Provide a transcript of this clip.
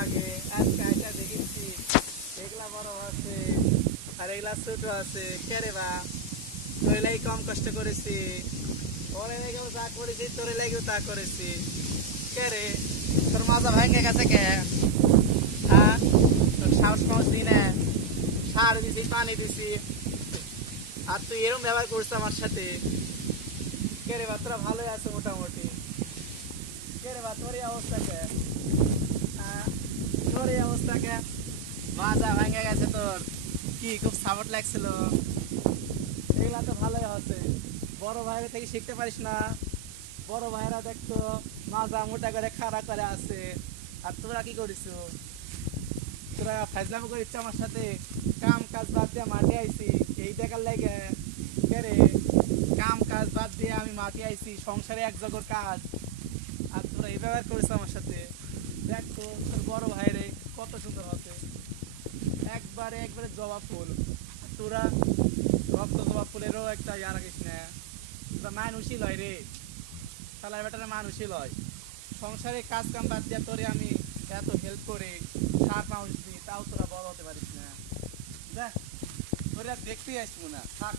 লাগে আজকে আইসা দেখেছি এগুলা বড় আছে আর এগুলা ছোট আছে কে রে বা তোর লাগি কম কষ্ট করেছি তোরে লাগেও যা করেছি তোরে লাগেও তা করেছি কে রে তোর মাজা ভেঙে গেছে কে হ্যাঁ তোর সাহস পাহস দিই না সার দিছি পানি দিছি আর তুই এরকম ব্যবহার করছিস আমার সাথে কে রে বা তোরা ভালোই আছে মোটামুটি কে রে বা তোর এই অবস্থা কে তোর এই অবস্থা কে মাজা ভেঙে গেছে তোর কি খুব সাপোর্ট লাগছিল এগুলা তো ভালোই আছে বড় ভাইরা থেকে শিখতে পারিস না বড় ভাইরা দেখতো মাজা মোটা করে খাড়া করে আছে আর তোরা কি করিস তোরা ফাজলামো করিস আমার সাথে কাম কাজ বাদ দিয়ে মাঠে আইছি এই দেখার লাগে কে রে কাম কাজ বাদ দিয়ে আমি মাঠে আইছি সংসারে এক জগর কাজ আর তোরা এই ব্যবহার করিস আমার সাথে দেখ তো তোর বড় ভাইরে কত সুন্দর হচ্ছে একবারে একবারে জবা ফুল তোরা রক্ত জবা ফুলেরও একটা ইয়া রাখিস না তোরা মানুষই লয় রে তাহলে বেটারে মানুষই লয় সংসারে কাজ কাম বাদ দিয়া তোরে আমি এত হেল্প করে সার পাউস দিই তাও তোরা বড় হতে পারিস না দেখ তোরা দেখতেই আসবো না থাক